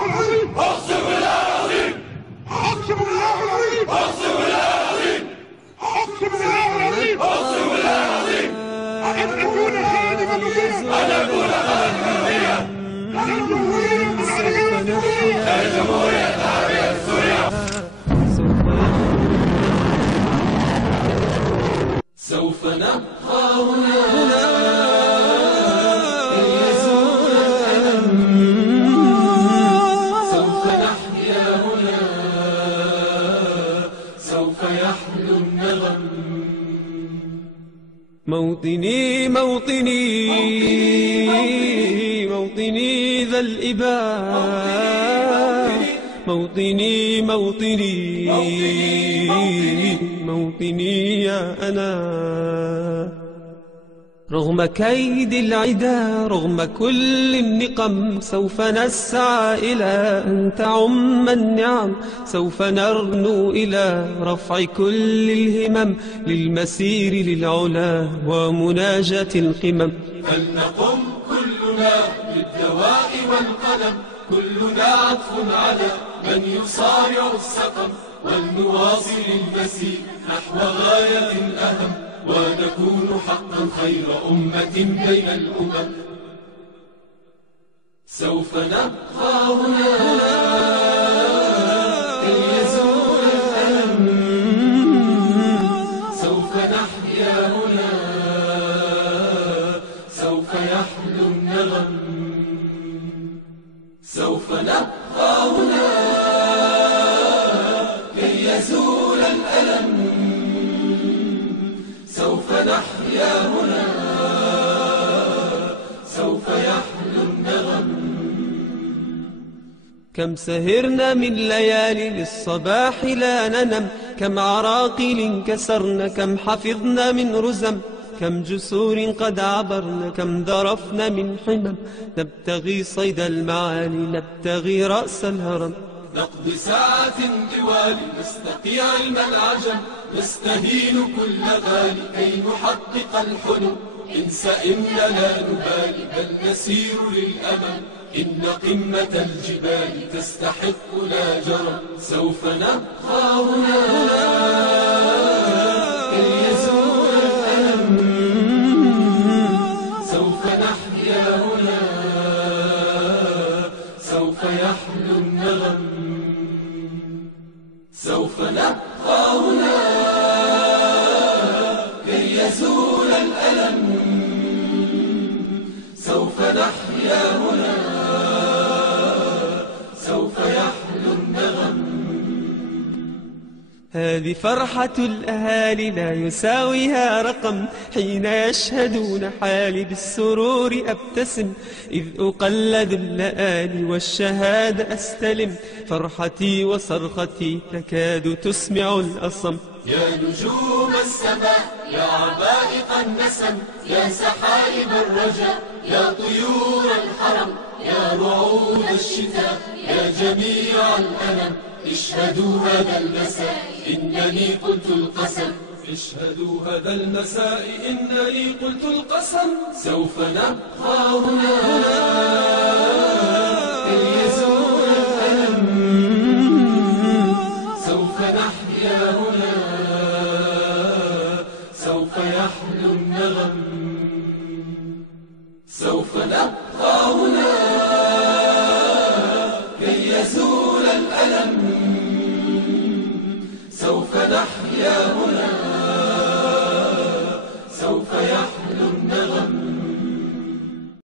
بالله العظيم أقسم بالله العظيم أقسم بالله العظيم أقسم بالله العظيم أقسم بالله العظيم أقسم بالله العظيم أن أكون خادما مبينا أن أكون خادما مبينا للجمهورية العربية السورية. سوف نبقى هنا يزول الألم، سوف نحيا هنا، سوف يحلو النغم. موطني موطني موطني ذا الإباء، موطني موطني موطني يا أنا. رغم كيد العدا، رغم كل النقم، سوف نسعى إلى أن تعم النعم، سوف نرنو إلى رفع كل الهمم، للمسير للعلا ومناجاة القمم. فلنقم كلنا بالدواء والقلم، كلنا عطف على من يصارع السقم، ولنواصل المسير نحو غاية أهم، ونكون حقا خير أمة بين الأمم. سوف نبقى هنا كي يزول الألم، سوف نحيا هنا، سوف يحلو النغم. سوف نبقى هنا كي يزول الألم، سوف نحيا هنا، سوف يحلو النغم. كم سهرنا من ليالي للصباح لا ننم، كم عراقيل كسرنا، كم حفظنا من رزم، كم جسور قد عبرنا، كم ذرفنا من حمم. نبتغي صيد المعالي، نبتغي رأس الهرم. نقضي ساعات دوالي، نستقي علم العجم، نستهين كل غالي كي نحقق الحلم. انس إننا نبالي بل نسير للأمل، إن قمة الجبال تستحق لا جرم. سوف نبقى هنا كي يزول الألم، سوف نحيا هنا، سوف يحلو النغم. سوف نبقى هنا كي يزول الألم، سوف نحيا هنا، سوف يحلو النغم. هذه فرحة الأهالي لا يساويها رقم، حين يشهدون حالي بالسرور أبتسم، إذ أقلد اللآلي والشهادة أستلم، فرحتي وصرختي تكاد تسمع الأصم. يا نجوم السماء، يا عبائق النسم، يا سحائب الرجاء، يا طيور الحرم، يا رعود الشتاء، يا جميع الأنم، اشهدوا هذا المساء إنني قلت القسم. اشهدوا هذا المساء إنني قلت القسم. سوف نبقى هنا كي يزول الألم، سوف نحيا هنا، سوف يحلو النغم. سوف نبقى هنا كي يزول الألم، سوف نحيا هنا،